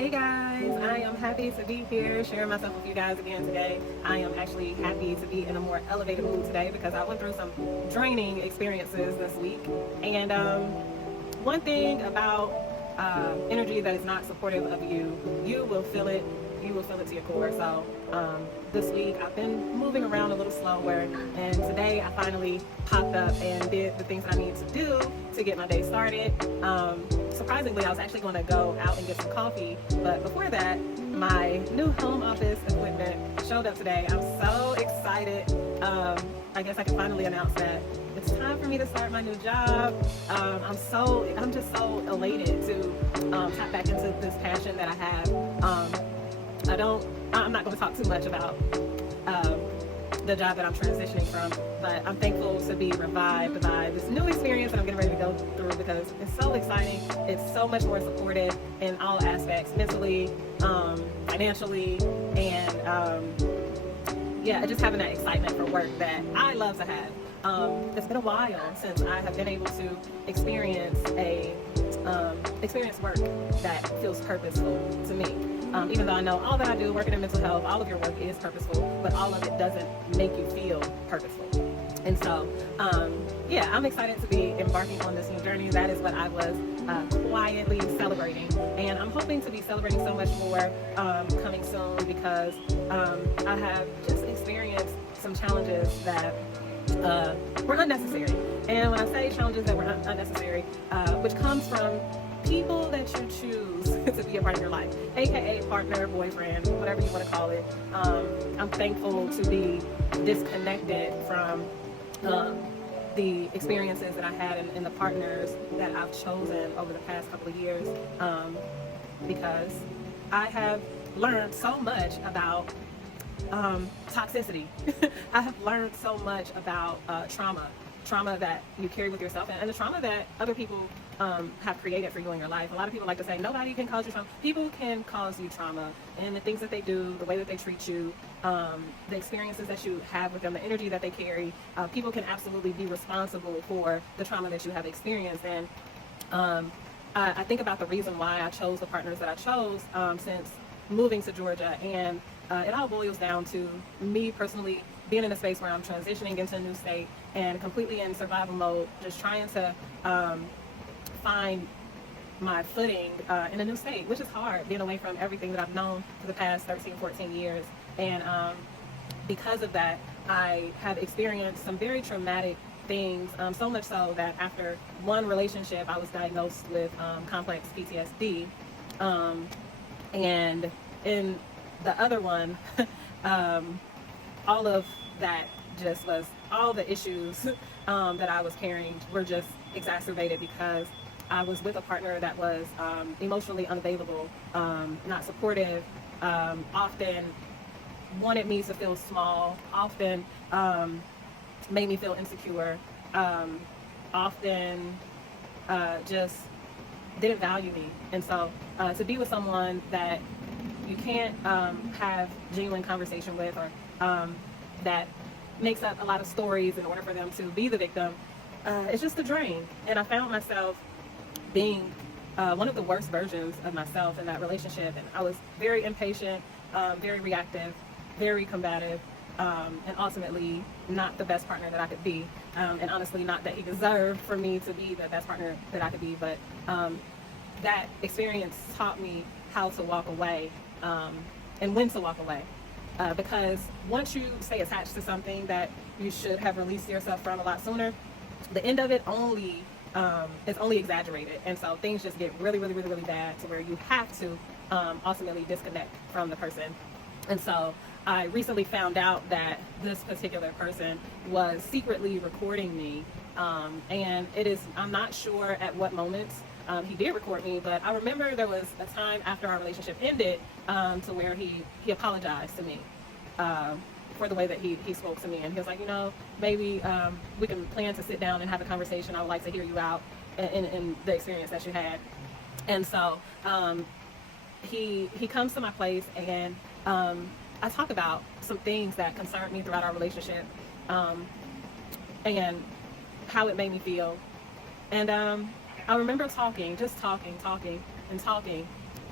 Hey guys, I am happy to be here sharing myself with you guys again today. I am actually happy to be in a more elevated mood today because I went through some draining experiences this week. And one thing about energy that is not supportive of you, you will feel it. You will feel it to your core. So this week I've been moving around a little slower, and today I finally popped up and did the things that I need to do to get my day started. Surprisingly, I was actually going to go out and get some coffee, but before that, my new home office equipment showed up today. I'm so excited. I guess I can finally announce that it's time for me to start my new job. I'm just so elated to tap back into this passion that I have. I'm not going to talk too much about the job that I'm transitioning from, but I'm thankful to be revived by this new experience that I'm getting ready to go through because it's so exciting. It's so much more supported in all aspects, mentally, financially, and just having that excitement for work that I love to have. It's been a while since I have been able to experience work that feels purposeful to me. Even though I know all that I do, working in mental health, all of your work is purposeful, but all of it doesn't make you feel purposeful. And so, I'm excited to be embarking on this new journey. That is what I was quietly celebrating. And I'm hoping to be celebrating so much more coming soon because I have just experienced some challenges that were unnecessary. And when I say challenges that were unnecessary, which comes from people that you choose to be a part of your life, aka partner, boyfriend, whatever you want to call it. I'm thankful to be disconnected from the experiences that I had and the partners that I've chosen over the past couple of years, because I have learned so much about toxicity. I have learned so much about trauma that you carry with yourself, and the trauma that other people have created for you in your life. A lot of people like to say nobody can cause you trauma. People can cause you trauma, and the things that they do, the way that they treat you, the experiences that you have with them, the energy that they carry, people can absolutely be responsible for the trauma that you have experienced. And I think about the reason why I chose the partners that I chose since moving to Georgia, and it all boils down to me personally being in a space where I'm transitioning into a new state and completely in survival mode, just trying to find my footing in a new state, which is hard, being away from everything that I've known for the past 13, 14 years. And because of that, I have experienced some very traumatic things, so much so that after one relationship, I was diagnosed with complex PTSD. And in the other one, all of that just was, all the issues that I was carrying were just exacerbated because I was with a partner that was emotionally unavailable, not supportive, often wanted me to feel small, often made me feel insecure, often just didn't value me. And so to be with someone that you can't have genuine conversation with, or that makes up a lot of stories in order for them to be the victim, it's just a drain. And I found myself being one of the worst versions of myself in that relationship. And I was very impatient, very reactive, very combative, and ultimately not the best partner that I could be. And honestly, not that he deserved for me to be the best partner that I could be, but that experience taught me how to walk away, and when to walk away. Because once you stay attached to something that you should have released yourself from a lot sooner, the end of it is only exaggerated. And so things just get really, really, really, really bad to where you have to ultimately disconnect from the person. And so I recently found out that this particular person was secretly recording me. And I'm not sure at what moments he did record me, but I remember there was a time after our relationship ended to where he apologized to me for the way that he spoke to me. And he was like, maybe we can plan to sit down and have a conversation. I would like to hear you out in the experience that you had. And so he comes to my place, and I talk about some things that concerned me throughout our relationship, and how it made me feel. And I remember talking,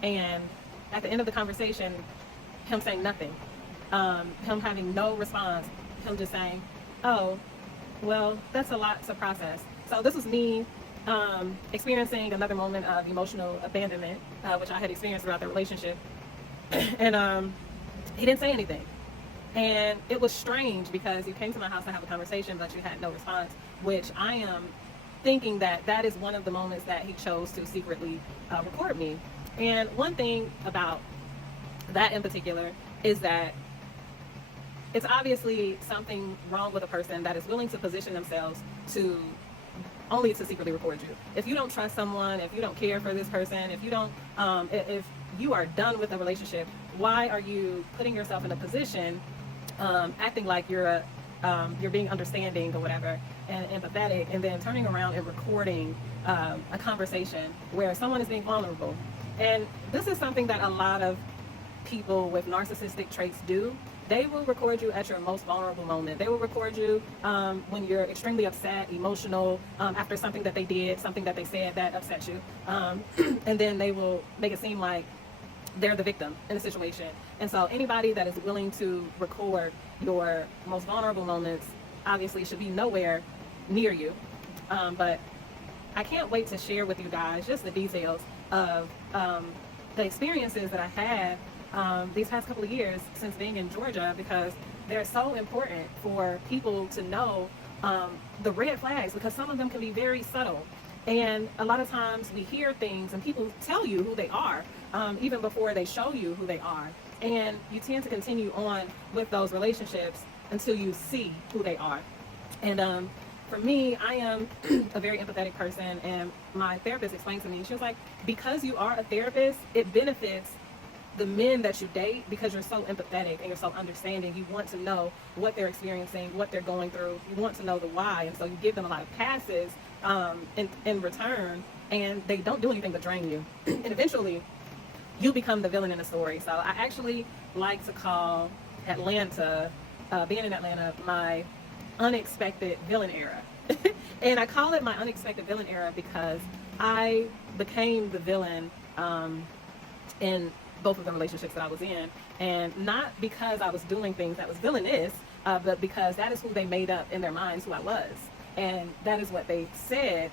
and at the end of the conversation, him saying nothing, him having no response, him just saying, oh, well, that's a lot to process. So this was me experiencing another moment of emotional abandonment, which I had experienced throughout the relationship. And he didn't say anything. And it was strange because you came to my house to have a conversation, but you had no response, which I am thinking that that is one of the moments that he chose to secretly record me. And one thing about that in particular is that it's obviously something wrong with a person that is willing to position themselves to only to secretly record you. If you don't trust someone, if you don't care for this person, if you don't, if you are done with a relationship, why are you putting yourself in a position, acting like you're being understanding or whatever and empathetic, and then turning around and recording a conversation where someone is being vulnerable? And this is something that a lot of people with narcissistic traits do. They will record you at your most vulnerable moment. They will record you when you're extremely upset, emotional, after something that they did, something that they said that upset you. And then they will make it seem like they're the victim in a situation. And so anybody that is willing to record your most vulnerable moments obviously should be nowhere near you. But I can't wait to share with you guys just the details of the experiences that I had these past couple of years since being in Georgia, because they're so important for people to know the red flags, because some of them can be very subtle. And a lot of times we hear things and people tell you who they are, even before they show you who they are. And you tend to continue on with those relationships until you see who they are. And for me, I am a very empathetic person, and my therapist explained to me, she was like, because you are a therapist, it benefits the men that you date because you're so empathetic and you're so understanding. You want to know what they're experiencing, what they're going through. You want to know the why, and so you give them a lot of passes in return, and they don't do anything but drain you. And eventually, you become the villain in the story. So I actually like to call Atlanta, being in Atlanta, my unexpected villain era. And I call it my unexpected villain era because I became the villain in both of the relationships that I was in, and not because I was doing things that was villainous, but because that is who they made up in their minds who I was, and that is what they said.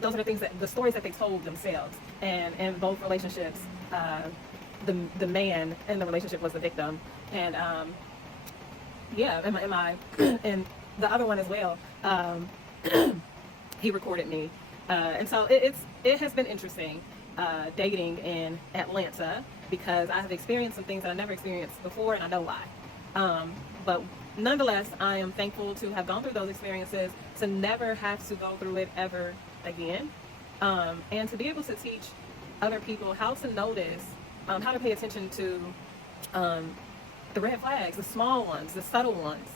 Those are the stories that they told themselves. And in both relationships, the man in the relationship was the victim, and yeah, and the other one as well, he recorded me, and so it has been interesting dating in Atlanta, because I have experienced some things that I never experienced before, and I know why. But nonetheless, I am thankful to have gone through those experiences, to never have to go through it ever again, and to be able to teach other people how to notice, how to pay attention to the red flags, the small ones, the subtle ones.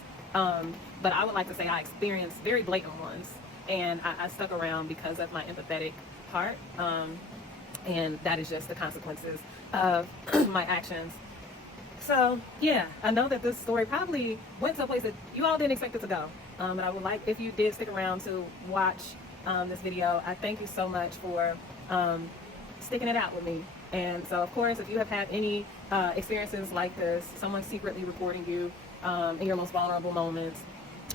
But I would like to say I experienced very blatant ones, and I stuck around because of my empathetic heart. And that is just the consequences of my actions. So yeah, I know that this story probably went to a place that you all didn't expect it to go. But I would like, if you did stick around to watch this video, I thank you so much for sticking it out with me. And so, of course, if you have had any experiences like this, someone secretly recording you in your most vulnerable moments,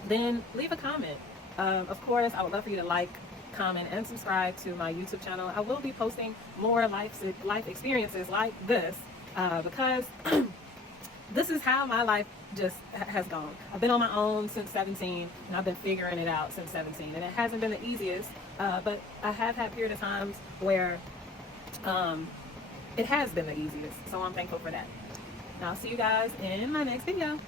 then leave a comment. Of course, I would love for you to like, comment, and subscribe to my YouTube channel. I will be posting more life experiences like this, because this is how my life just has gone. I've been on my own since 17, and I've been figuring it out since 17, and it hasn't been the easiest, but I have had period of times where it has been the easiest, so I'm thankful for that. Now I'll see you guys in my next video.